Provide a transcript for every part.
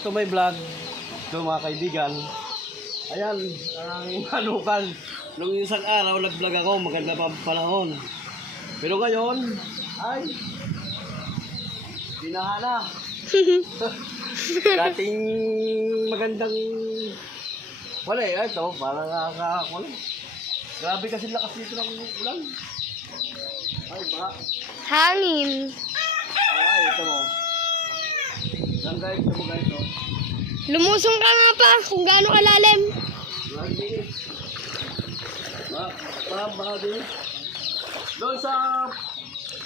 to my vlog. Ito mga kaibigan. Ayan, ang halukan. Nung isang araw, nag-vlog ako, maganda pa panahon. Pero ngayon, ay, binahana. Dating magandang, wala eh, ito, parang wala. Grabe kasi lakas dito ng ulan. Ay, ba? Hangin. Ay, ito mo. Yan guys, ito mo guys, oh. Lumusong ka nga pa kung gaano kalalim. Lagi. Baka din. Doon sa,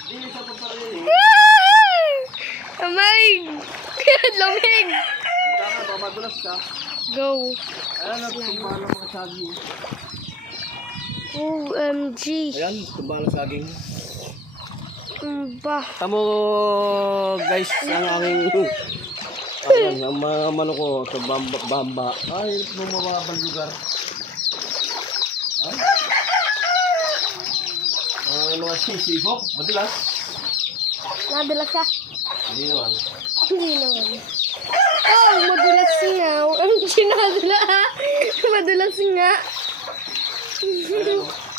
di sa pagparin eh. Amay! Lumig! Baka ba, madulas ka. Go. Ayan, tumbahan ng mga saging. OMG. Ayan, tumbahan ng saging. Ba. Tamo guys, ang aming ayan, ang mga mano ko sa bamba. Ay, hirap mo mababang lugar. Ay. Mga sisibok, madalas. Nadulas ka? Hindi naman. Hindi naman. Oh, madulas nga. OMG, nadulas. Madulas nga.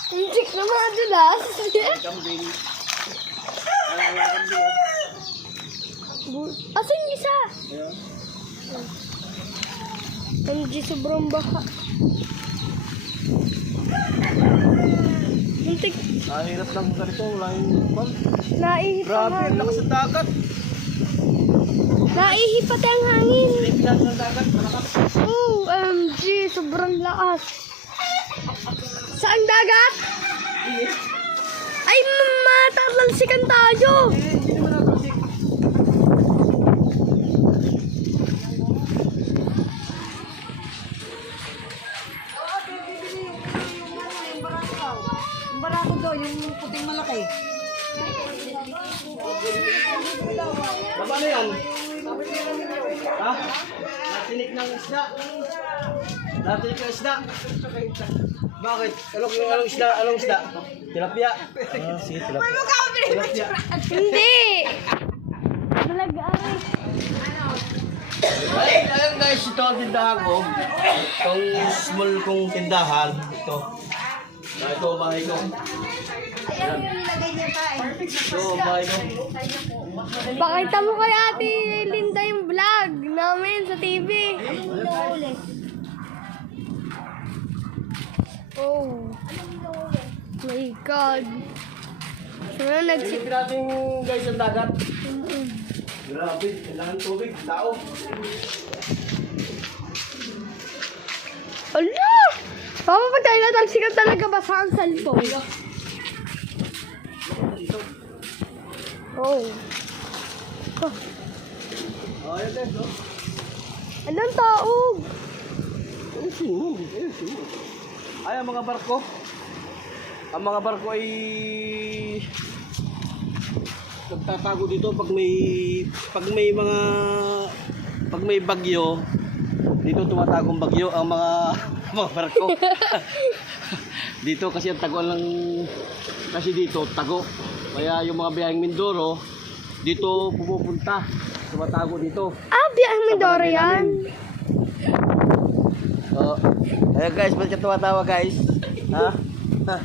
Ang chick na madulas. Ay, kambing. Ay, wala kambing. Asan yung isa? Ayan. OMG, sobrang baka. Muntik. Hirap lang sa ito, wala yung bal. Naihip ang Grabe, ang hangin. lakas ng dagat. Naihip pati ang hangin. Bibilan ng dagat, malakas. OMG, sobrang lakas. Saan dagat? Ay, matatalsikan tayo. Hindi naman natasik. Yung barako daw, yung puting malaki. Baba na yan. Ha? Natinik ng isda. Natinik ng isda. Bakit? Anong isda? Anong isda? Tilapia. Ah, sige, tilapia. Tilapia. Hindi. Talaga ay. Ayun guys, ito ang tindahan ko. Itong small kong tindahan. Ito. Ito ang bahay ko. Ayan. Ito ang bahay ko. Pakita mo kay Ate Linda yung vlog namin sa TV. Oh. My God. Sana Silipin natin guys ang dagat. Grabe, kailangan tubig, tao. Ala! Papa, pag tayo natalsikan talaga basa ang cellphone. Oh. Ayun guys, no? Anong taog? Ay, ang mga barko. Ang mga barko ay nagtatago dito pag may bagyo. Dito tumatagong bagyo ang mga mga barko. Dito kasi ang taguan lang kasi dito tago. Kaya yung mga biyaheng Mindoro dito pumupunta. Tumatago dito. Ah, biyang Mindoro yan. Ayan guys, ba't ka tumatawa guys? Ha? Ha?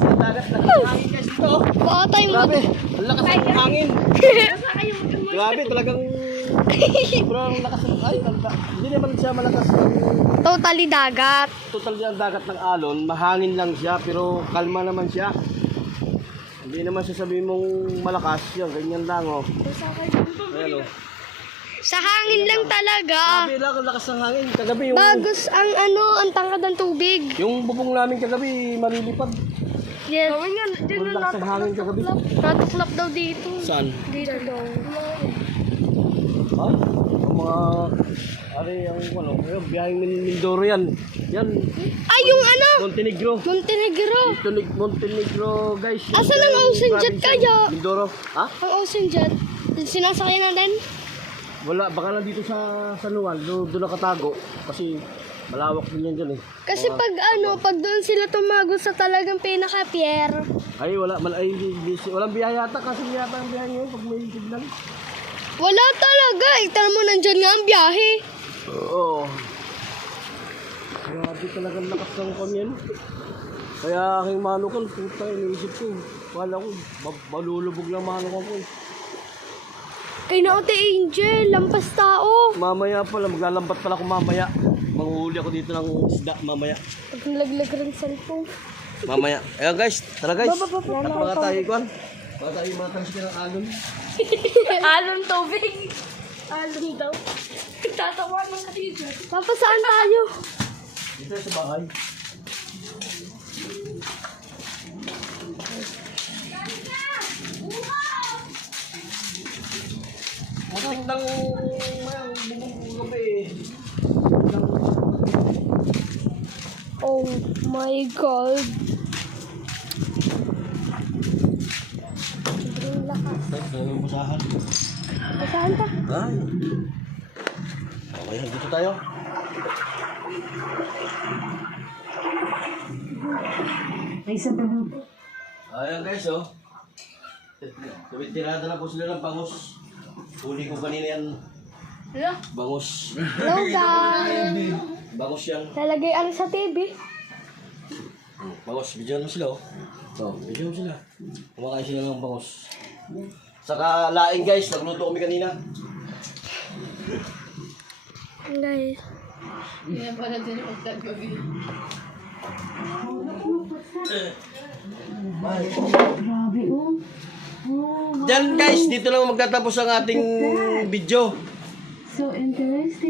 Sa dagat na hangin guys dito. Baka tayong Grabe, ang lakas ng hangin. Grabe, talagang sobrang lakas ng ay, hindi naman siya malakas ng totally dagat. total ang dagat ng alon, mahangin lang siya pero kalma naman siya. Hindi naman siya sabihin mong malakas yan, ganyan lang oh. Ayan oh. Sa hangin lang talaga. Grabe lang, ang lakas ng hangin. Kagabi yung Bagos ang ang tangkad ng tubig. yung bubong namin kagabi malilipad. Yes. Ang lakas ng hangin kagabi. Natuklap daw dito. Saan? Dito daw. Ha? Ang mga yung ayun, biyaheng Mindoro yan. Yan, Ay, yung ano? Montenegro. Montenegro. Montenegro, guys. Asan ang ocean jet kaya? Mindoro. Ha? Ang ocean jet. Sinasakyan na din? Wala, baka lang dito sa San Juan, doon nakatago. Kasi malawak din yan dyan eh. Kasi pag pag doon sila tumago sa talagang pinaka-pier. Ay, walang biyahe yata kasi yata ang biyahe ngayon pag may signal. Wala talaga. Tara mo, nandyan minsan nga ang biyahe. Oo. Grabe talagang lakas ng kanyan. Kaya aking manukan, puta, iniisip ko. Kala ko, malulubog lang manukan ko. Kay na Ate Angel, lampas tao. Mamaya pala, maglalambat pala ako mamaya. Manguhuli ako dito ng isda mamaya. Pag nalaglag rin cellphone. Mamaya. Ayan guys, tara guys. Baba. At mga tayo, Kwan. Mga tayo matansi ka ng alon. Alon tubig. Alon daw. Tatawa ng katito. Papa, saan tayo? Dito sa bahay. Magandang bumong gabi. Oh my God. Sobrang lakas. Dahil basahan. Saan ka? Ay. Okay, dito tayo. Ay, sa baba. Ayan guys, oh. Tirada na po sila ng bangus. Huli ko kanina yan. Bangus. Hello guys. Bangus yan. Lalagay ang sa TV. Bangus, bigyan mo sila, oh. So, bigyan mo sila. Kumakain sila ng bangus. Saka laing guys, nagluto kami kanina. Guys. Grabe, oh. Oh, Diyan guys, dito lang magtatapos ang ating video. so interesting.